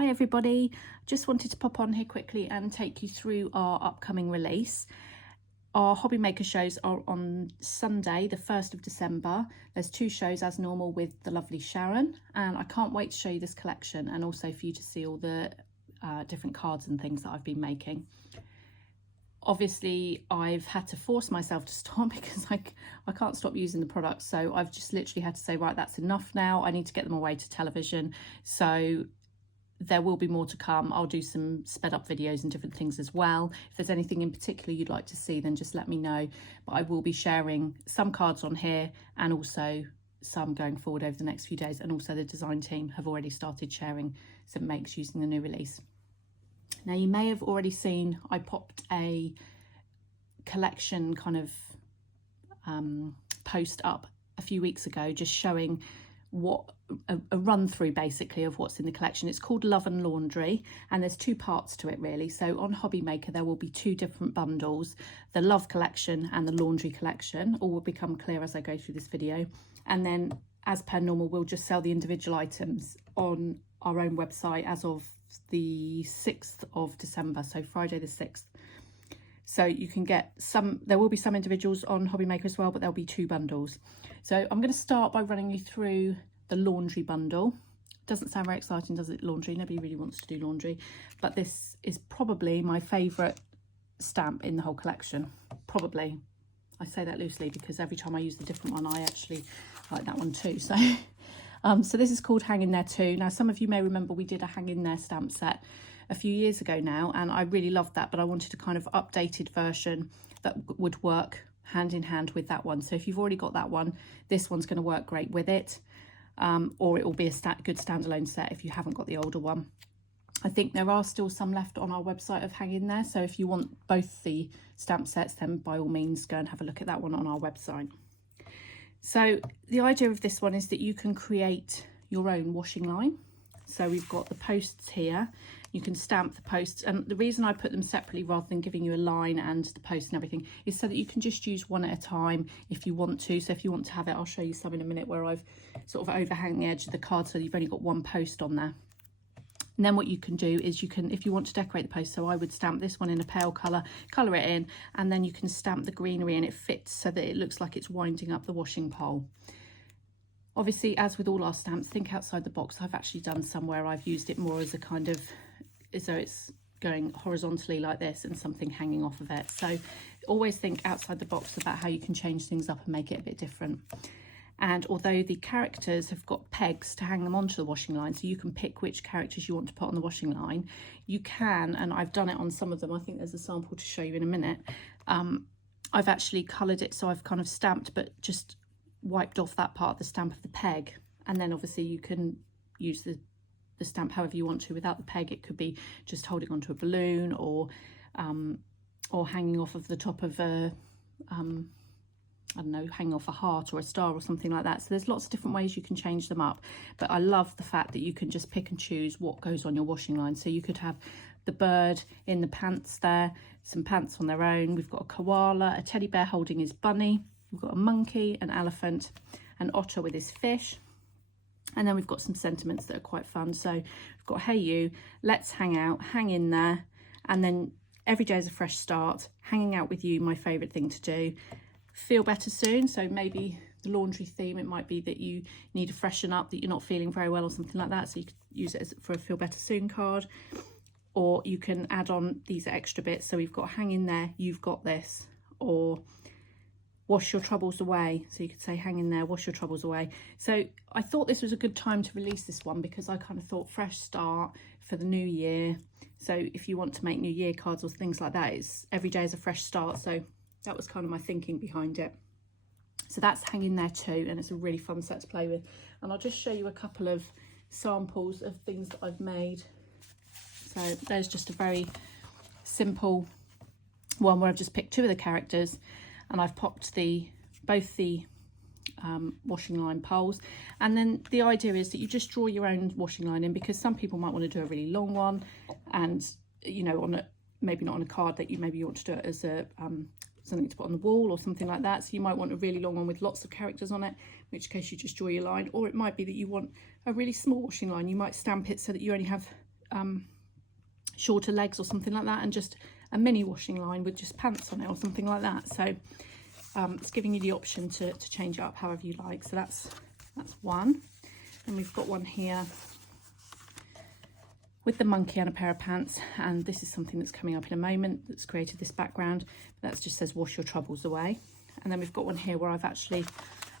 Hi everybody, just wanted to pop on here quickly and take you through our upcoming release. Our hobby maker shows are on Sunday the 1st of December. There's 2 shows as normal with the lovely Sharon, and I can't wait to show you this collection and also for you to see all the different cards and things that I've been making. Obviously I've had to force myself to stop because I can't stop using the products, so I've just literally had to say, right, that's enough now, I need to get them away to television. So there will be more to come. I'll do some sped up videos and different things as well. If there's anything in particular you'd like to see, then just let me know. But I will be sharing some cards on here and also some going forward over the next few days. And also the design team have already started sharing some makes using the new release. Now you may have already seen I popped a collection kind of post up a few weeks ago, just showing what a run through basically of what's in the collection. It's called Love and Laundry, and there's 2 parts to it really. So on Hobby Maker there will be 2 different bundles, the Love collection and the Laundry collection. All will become clear as I go through this video, and then as per normal we'll just sell the individual items on our own website as of the 6th of December, so Friday the 6th. So you can get some, there will be some individuals on Hobby Maker as well, but there'll be 2 bundles. So I'm going to start by running you through the laundry bundle. Doesn't sound very exciting, does it, laundry? Nobody really wants to do laundry, but this is probably my favourite stamp in the whole collection. Probably. I say that loosely because every time I use the different one, I actually like that one too. So, so this is called Hang In There Too. Now, some of you may remember we did a Hang In There stamp set a few years ago now, and I really loved that, but I wanted a kind of updated version that would work hand in hand with that one. So if you've already got that one, this one's going to work great with it, or it will be a good standalone set if you haven't got the older one. I think there are still some left on our website of Hang In There, so if you want both the stamp sets, then by all means go and have a look at that one on our website. So the idea of this one is that you can create your own washing line. So we've got the posts here. You can stamp the posts, and the reason I put them separately rather than giving you a line and the post and everything is so that you can just use one at a time if you want to. So if you want to have it, I'll show you some in a minute where I've sort of overhang the edge of the card so you've only got one post on there. And then what you can do is you can, if you want to decorate the post, so I would stamp this one in a pale colour, colour it in, and then you can stamp the greenery and it fits so that it looks like it's winding up the washing pole. Obviously, as with all our stamps, think outside the box. I've actually done some where I've used it more as a kind of, as though it's going horizontally like this and something hanging off of it. So always think outside the box about how you can change things up and make it a bit different. And although the characters have got pegs to hang them onto the washing line, so you can pick which characters you want to put on the washing line, you can, and I've done it on some of them, I think there's a sample to show you in a minute, I've actually coloured it, so I've kind of stamped but just wiped off that part of the stamp of the peg, and then obviously you can use the stamp however you want to without the peg. It could be just holding onto a balloon or hanging off of the top of a I don't know, hanging off a heart or a star or something like that. So there's lots of different ways you can change them up, but I love the fact that you can just pick and choose what goes on your washing line. So you could have the bird in the pants there, some pants on their own, we've got a koala, a teddy bear holding his bunny, we've got a monkey, an elephant, an otter with his fish, and then we've got some sentiments that are quite fun. So we've got hey you, let's hang out, hang in there, and then every day is a fresh start, hanging out with you, my favourite thing to do, feel better soon. So maybe the laundry theme, it might be that you need to freshen up, that you're not feeling very well or something like that, so you could use it for a feel better soon card, or you can add on these extra bits. So we've got hang in there, you've got this, or wash your troubles away. So you could say hang in there, wash your troubles away. So I thought this was a good time to release this one because I kind of thought fresh start for the new year. So if you want to make new year cards or things like that, it's every day is a fresh start. So that was kind of my thinking behind it. So that's Hang In There Too, and it's a really fun set to play with. And I'll just show you a couple of samples of things that I've made. So there's just a very simple one where I've just picked 2 of the characters and I've popped both the washing line poles, and then the idea is that you just draw your own washing line in, because some people might want to do a really long one, and you know, on a maybe not on a card, that you maybe want to do it as a something to put on the wall or something like that. So you might want a really long one with lots of characters on it, in which case you just draw your line. Or it might be that you want a really small washing line. You might stamp it so that you only have shorter legs or something like that, and just a mini washing line with just pants on it or something like that. So it's giving you the option to change it up however you like. So that's one. And we've got one here with the monkey and a pair of pants, and this is something that's coming up in a moment that's created this background. That just says wash your troubles away. And then we've got one here where I've actually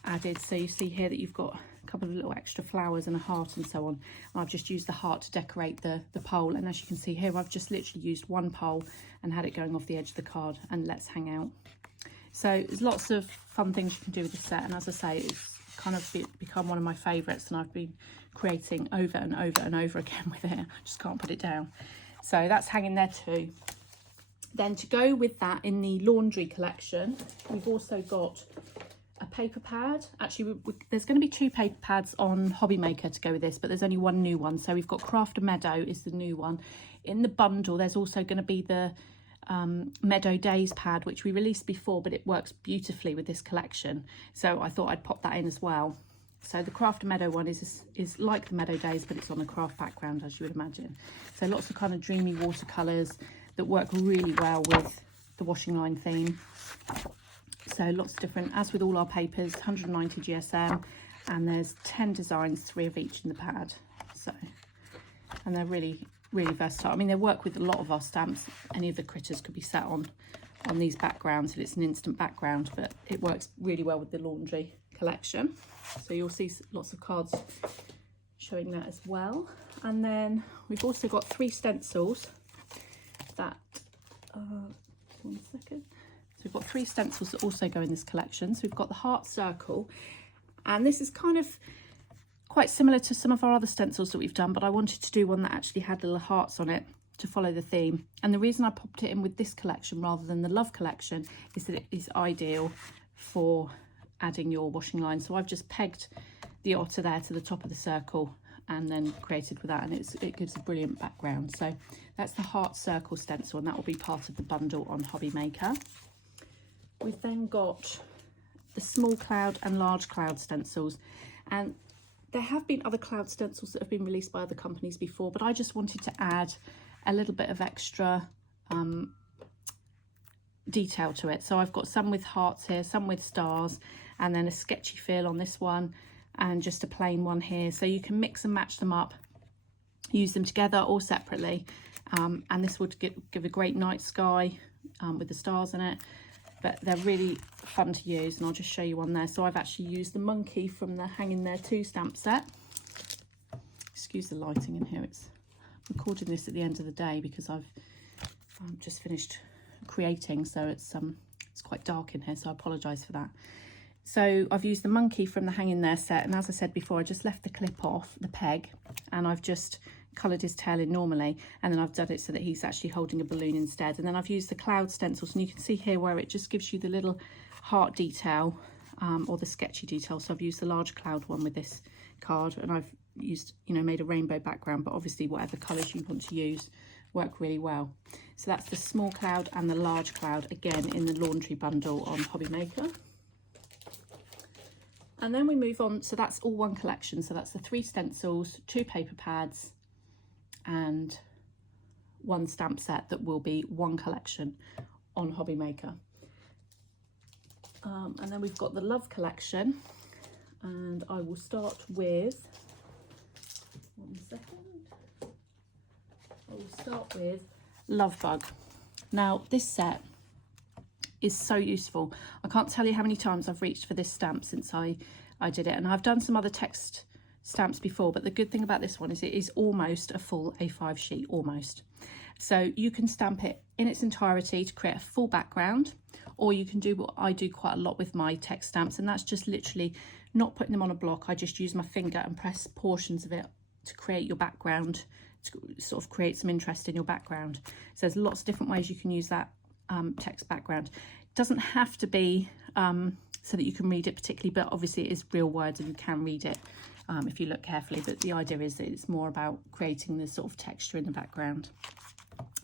added, so you see here that you've got a couple of little extra flowers and a heart and so on, and I've just used the heart to decorate the pole. And as you can see here, I've just literally used one pole and had it going off the edge of the card and let's hang out. So there's lots of fun things you can do with this set, and as I say, it's kind of become one of my favourites, and I've been creating over and over and over again with it. I just can't put it down. So that's hanging there too. Then to go with that, in the laundry collection, we've also got a paper pad. Actually, there's going to be 2 paper pads on Hobby Maker to go with this, but there's only one new one. So we've got Kraft and Meadow is the new one. In the bundle, there's also going to be the Meadow Days pad, which we released before, but it works beautifully with this collection. So I thought I'd pop that in as well. So the Kraft and Meadow one is like the Meadow Days, but it's on a craft background, as you would imagine. So lots of kind of dreamy watercolours that work really well with the washing line theme. So lots of different, as with all our papers, 190 GSM, and there's 10 designs, 3 of each in the pad. So, and they're really versatile. I mean, they work with a lot of our stamps. Any of the critters could be set on these backgrounds, and it's an instant background, but it works really well with the laundry collection. So you'll see lots of cards showing that as well. And then we've also got 3 stencils that, 1 second. So we've got 3 stencils that also go in this collection. So we've got the heart circle, and this is kind of quite similar to some of our other stencils that we've done, but I wanted to do one that actually had little hearts on it to follow the theme. And the reason I popped it in with this collection rather than the Love collection is that it is ideal for adding your washing line. So I've just pegged the otter there to the top of the circle and then created with that, and it gives a brilliant background. So that's the heart circle stencil, and that will be part of the bundle on Hobby Maker. We've then got the small cloud and large cloud stencils, and there have been other cloud stencils that have been released by other companies before, but I just wanted to add a little bit of extra detail to it. So I've got some with hearts here, some with stars, and then a sketchy feel on this one, and just a plain one here. So you can mix and match them up, use them together or separately, and this would give a great night sky with the stars in it. But they're really fun to use, and I'll just show you one there. So I've actually used the monkey from the Hanging There Too stamp set. Excuse the lighting in here. It's recording this at the end of the day because I've just finished creating, so it's quite dark in here, so I apologise for that. So I've used the monkey from the Hanging There set, and as I said before, I just left the clip off, the peg, and I've just coloured his tail in normally, and then I've done it so that he's actually holding a balloon instead. And then I've used the cloud stencils, and you can see here where it just gives you the little heart detail or the sketchy detail. So I've used the large cloud one with this card, and I've used, made a rainbow background, but obviously whatever colours you want to use work really well. So that's the small cloud and the large cloud, again in the laundry bundle on Hobby Maker. And then we move on, so that's all one collection. So that's the 3 stencils, 2 paper pads, and 1 stamp set that will be one collection on Hobby Maker. And then we've got the Love collection, and I will start with, 1 second, I will start with Love Bug. Now this set is so useful. I can't tell you how many times I've reached for this stamp since I did it, and I've done some other text stamps before, but the good thing about this one is it is almost a full A5 sheet, almost. So you can stamp it in its entirety to create a full background, or you can do what I do quite a lot with my text stamps, and that's just literally not putting them on a block. I just use my finger and press portions of it to create your background, to sort of create some interest in your background. So there's lots of different ways you can use that text background. It doesn't have to be so that you can read it particularly, but obviously it is real words and you can read it if you look carefully, but the idea is that it's more about creating this sort of texture in the background.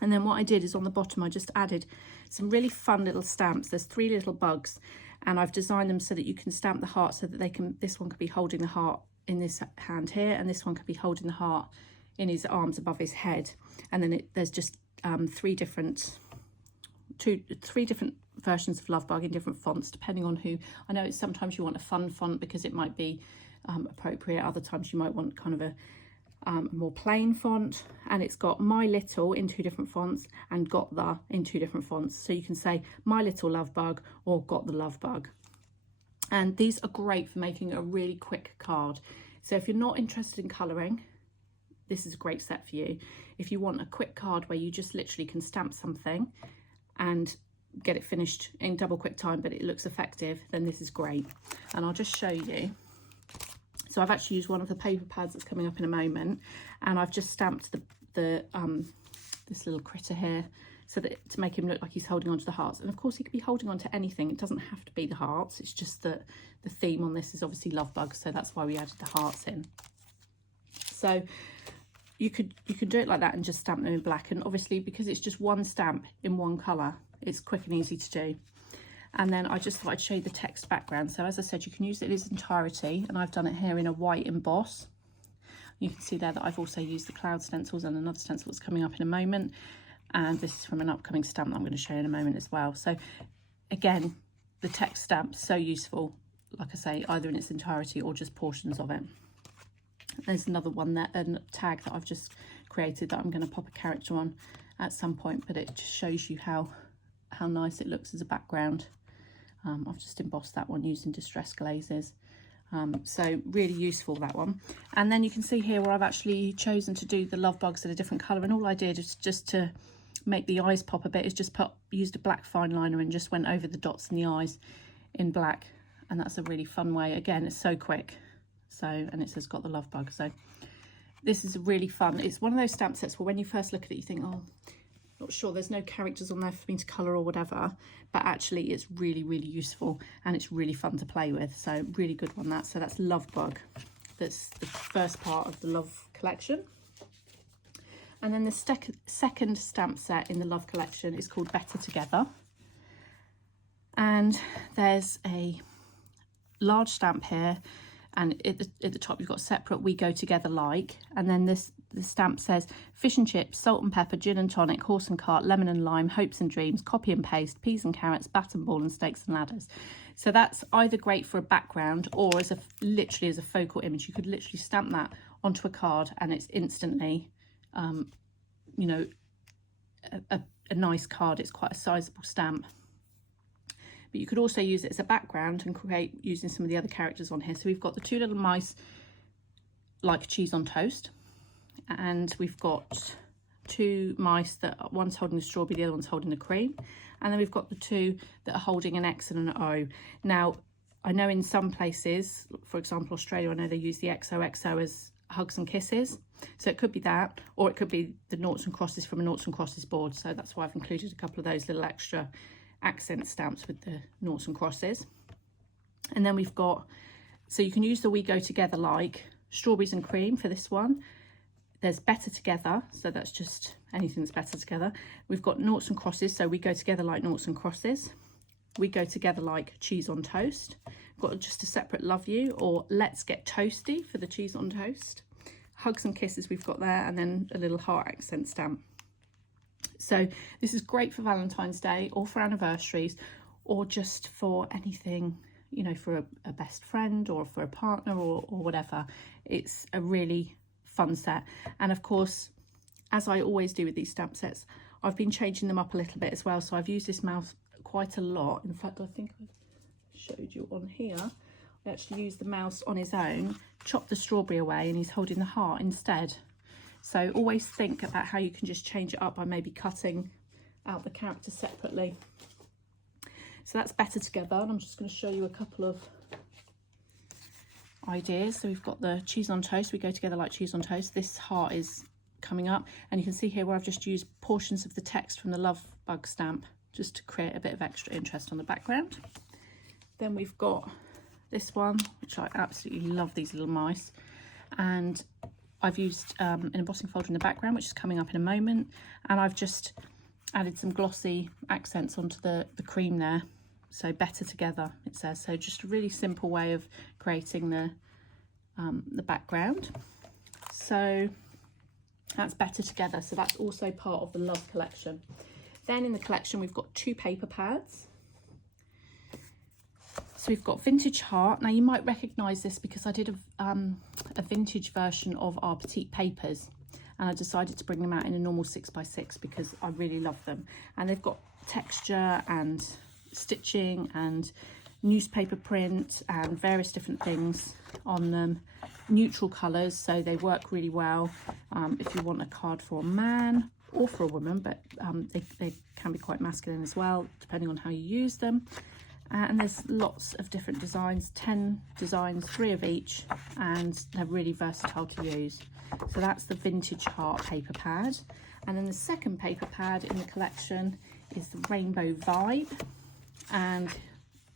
And then what I did is on the bottom I just added some really fun little stamps. There's 3 little bugs, and I've designed them so that you can stamp the heart so that they can, this one could be holding the heart in this hand here, and this one could be holding the heart in his arms above his head. And then there's just three different versions of Love Bug in different fonts, depending on who. I know it's sometimes you want a fun font because it might be appropriate. Other times you might want kind of a more plain font. And it's got My Little in 2 different fonts and Got The in 2 different fonts. So you can say My Little Love Bug or Got The Love Bug. And these are great for making a really quick card. So if you're not interested in colouring, this is a great set for you. If you want a quick card where you just literally can stamp something and get it finished in double quick time, but it looks effective, then this is great. And I'll just show you. So I've actually used one of the paper pads that's coming up in a moment, and I've just stamped this little critter here so that to make him look like he's holding on to the hearts. And of course he could be holding on to anything. It doesn't have to be the hearts. It's just that the theme on this is obviously Love Bug, so that's why we added the hearts in. So you could do it like that and just stamp them in black. And obviously because it's just one stamp in one colour, it's quick and easy to do. And then I just thought I'd show you the text background. So as I said, you can use it in its entirety, and I've done it here in a white emboss. You can see there that I've also used the cloud stencils and another stencil that's coming up in a moment. And this is from an upcoming stamp that I'm going to show you in a moment as well. So again, the text stamp, so useful, like I say, either in its entirety or just portions of it. There's another one there, a tag that I've just created that I'm going to pop a character on at some point, but it just shows you how nice it looks as a background. I've just embossed that one using distress glazes. So really useful, that one. And then you can see here where I've actually chosen to do the Love Bugs in a different colour, and all I did is just to make the eyes pop a bit is just used a black fine liner and just went over the dots in the eyes in black. And that's a really fun way. Again, it's so quick. So, and it says Got The Love Bug. So this is really fun. It's one of those stamp sets where when you first look at it you think, oh, not sure, there's no characters on there for me to colour or whatever, but actually it's really, really useful and it's really fun to play with. So really good one, that. So that's Love Bug. That's the first part of the Love collection. And then the second stamp set in the Love collection is called Better Together. And there's a large stamp here, and at the top you've got separate We Go Together Like, and then the stamp says fish and chips, salt and pepper, gin and tonic, horse and cart, lemon and lime, hopes and dreams, copy and paste, peas and carrots, bat and ball, and stakes and ladders. So that's either great for a background or literally as a focal image. You could literally stamp that onto a card and it's instantly you know, a nice card. It's quite a sizable stamp. But you could also use it as a background and create using some of the other characters on here. So we've got the 2 little mice like cheese on toast, and we've got 2 mice that one's holding a strawberry, the other one's holding a cream, and then we've got the 2 that are holding an X and an O. Now I know in some places, for example Australia, I know they use the XOXO as hugs and kisses, so it could be that, or it could be the noughts and crosses from a noughts and crosses board. So that's why I've included a couple of those little extra accent stamps with the noughts and crosses. And then we've got, so you can use the We Go Together Like, strawberries and cream for this one. There's Better Together, so that's just anything that's better together. We've got noughts and crosses, so We Go Together Like noughts and crosses. We Go Together Like cheese on toast. We've got just a separate Love You or Let's Get Toasty for the cheese on toast. Hugs and kisses we've got there, and then a little heart accent stamp. So this is great for Valentine's Day or for anniversaries, or just for anything, you know, for a best friend or for a partner or whatever. It's a really fun set. And of course, as I always do with these stamp sets, I've been changing them up a little bit as well. So I've used this mouse quite a lot. In fact, I think I showed you on here. I actually used the mouse on his own, chopped the strawberry away, and he's holding the heart instead. So always think about how you can just change it up by maybe cutting out the characters separately. So that's Better Together, and I'm just going to show you a couple of ideas. So we've got the cheese on toast, We Go Together Like cheese on toast. This heart is coming up, and you can see here where I've just used portions of the text from the Love Bug stamp just to create a bit of extra interest on the background. Then we've got this one, which I absolutely love, these little mice, and I've used an embossing folder in the background, which is coming up in a moment, and I've just added some glossy accents onto the cream there. So Better Together, it says. So just a really simple way of creating the background. So That's better together, so that's also part of the Love collection. Then in the collection we've got 2 paper pads. So we've got Vintage Heart. Now you might recognise this because I did a vintage version of our petite papers, and I decided to bring them out in a normal 6x6 because I really love them. And they've got texture and stitching and newspaper print and various different things on them. Neutral colours, so they work really well if you want a card for a man or for a woman, but they can be quite masculine as well, depending on how you use them. And there's lots of different designs, 10 designs, 3 of each, and they're really versatile to use. So that's the Vintage Heart paper pad. And then the second paper pad in the collection is the Rainbow Vibe, and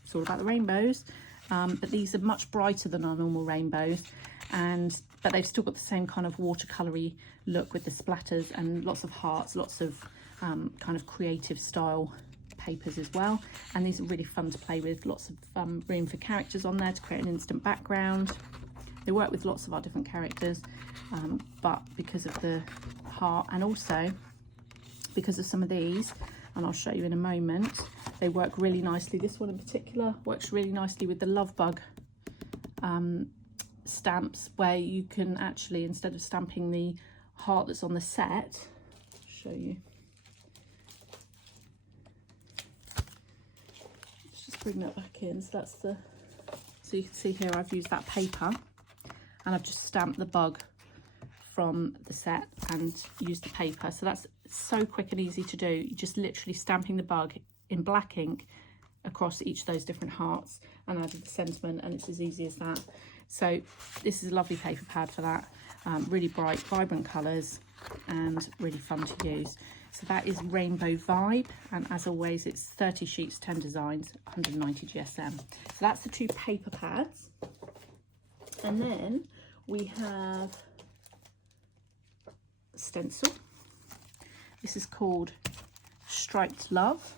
it's all about the rainbows, but these are much brighter than our normal rainbows, but they've still got the same kind of watercolory look with the splatters and lots of hearts, lots of kind of creative style papers as well. And these are really fun to play with, lots of room for characters on there to create an instant background. They work with lots of our different characters, but because of the heart and also because of some of these, and I'll show you in a moment, they work really nicely. This one in particular works really nicely with the Love Bug stamps, where you can actually, instead of stamping the heart that's on the set, I'll show you. Let's just bring that back in. So that's so you can see here I've used that paper and I've just stamped the bug from the set and used the paper. So that's so quick and easy to do. You're just literally stamping the bug in black ink across each of those different hearts and added the sentiment, and it's as easy as that. So this is a lovely paper pad for that. Really bright, vibrant colours and really fun to use. So that is Rainbow Vibe, and as always it's 30 sheets, 10 designs, 190 GSM. So that's the 2 paper pads. And then we have Stencil. This is called Striped Love,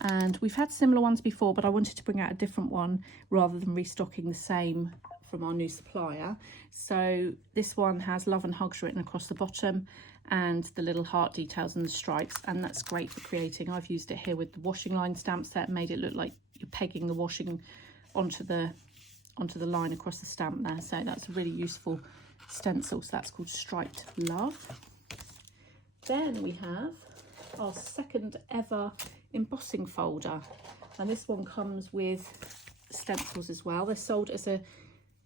and we've had similar ones before, but I wanted to bring out a different one rather than restocking the same from our new supplier. So this one has Love and Hugs written across the bottom and the little heart details and the stripes, and that's great for creating. I've used it here with the washing line stamp set, made it look like you're pegging the washing onto the line across the stamp there. So that's a really useful stencil. So that's called Striped Love. Then we have our second ever embossing folder, and this one comes with stencils as well. They're sold as they're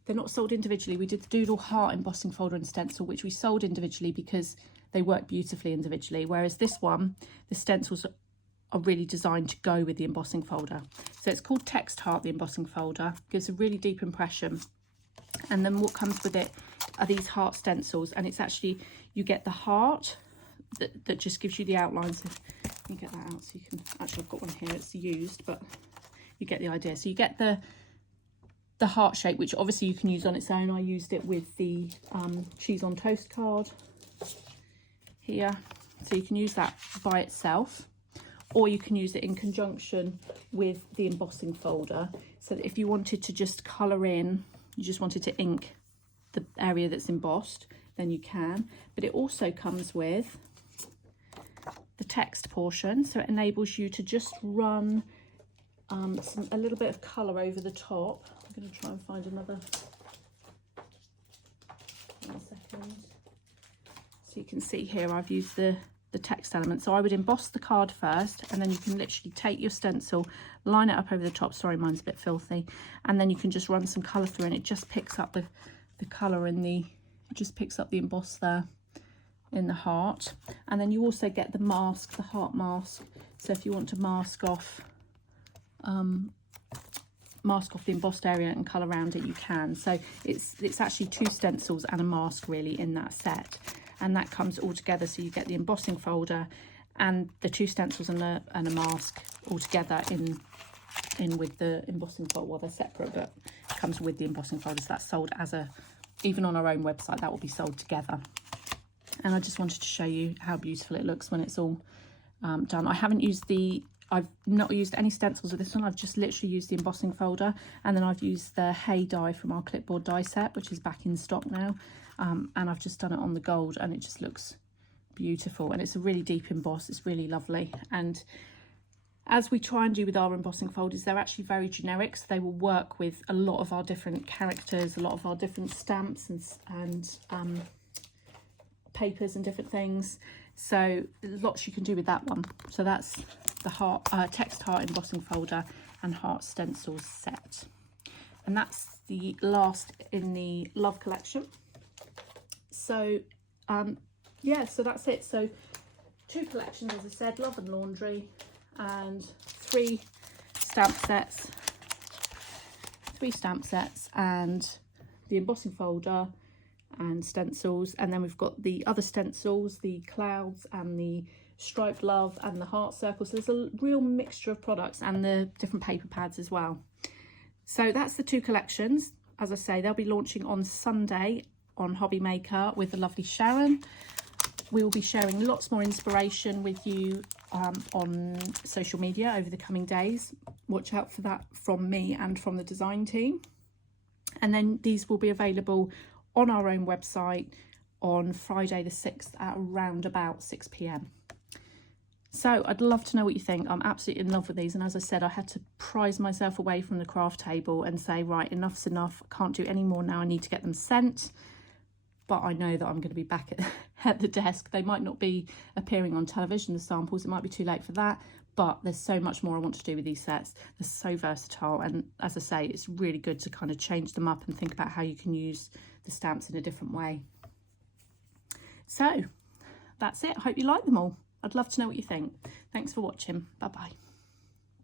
not sold individually. We did the Doodle Heart embossing folder and stencil, which we sold individually because they work beautifully individually, whereas this one, the stencils are really designed to go with the embossing folder. So it's called Text Heart, the embossing folder. Gives a really deep impression, and then what comes with it are these heart stencils, and it's actually, you get the heart that just gives you the outlines. So let me get that out so you can, actually I've got one here, it's used, but you get the idea. So you get the heart shape, which obviously you can use on its own. I used it with the cheese on toast card here, so you can use that by itself, or you can use it in conjunction with the embossing folder, so that if you wanted to just colour in, you just wanted to ink the area that's embossed, then you can. But it also comes with the text portion, so it enables you to just run a little bit of colour over the top. I'm going to try and find another. 1 second. So you can see here I've used the text element. So I would emboss the card first, and then you can literally take your stencil, line it up over the top. Sorry, mine's a bit filthy. And then you can just run some colour through, and it just picks up the colour in it just picks up the emboss there in the heart. And then you also get the mask, the heart mask. So if you want to mask off the embossed area and colour around it, you can. So it's actually 2 stencils and a mask really in that set, and that comes all together. So you get the embossing folder and the 2 stencils and a mask all together in with the embossing folder. Well, they're separate, but it comes with the embossing folder. So that's sold as even on our own website, that will be sold together. And I just wanted to show you how beautiful it looks when it's all done. I've not used any stencils with this one. I've just literally used the embossing folder, and then I've used the Hay die from our clipboard die set, which is back in stock now, and I've just done it on the gold, and it just looks beautiful, and it's a really deep emboss. It's really lovely. And as we try and do with our embossing folders, they're actually very generic, so they will work with a lot of our different characters, a lot of our different stamps and papers and different things. So there's lots you can do with that one. So that's the heart text heart embossing folder and heart stencils set, and that's the last in the Love collection. So yeah, so that's it. So 2 collections, as I said, Love and Laundry, and 3 stamp sets, and the embossing folder and stencils. And then we've got the other stencils, the clouds and the striped love and the heart circle. So there's a real mixture of products, and the different paper pads as well. So that's the 2 collections. As I say, they'll be launching on Sunday on Hobby Maker with the lovely Sharon. We will be sharing lots more inspiration with you on social media over the coming days. Watch out for that from me and from the design team. And then these will be available on our own website on Friday the 6th at around about 6 p.m. So I'd love to know what you think. I'm absolutely in love with these, and as I said, I had to prise myself away from the craft table and say, right, enough's enough. I can't do any more now. I need to get them sent. But I know that I'm going to be back at the desk. They might not be appearing on television, the samples. It might be too late for that. But there's so much more I want to do with these sets. They're so versatile. And as I say, it's really good to kind of change them up and think about how you can use the stamps in a different way. So that's it. I hope you like them all. I'd love to know what you think. Thanks for watching. Bye-bye.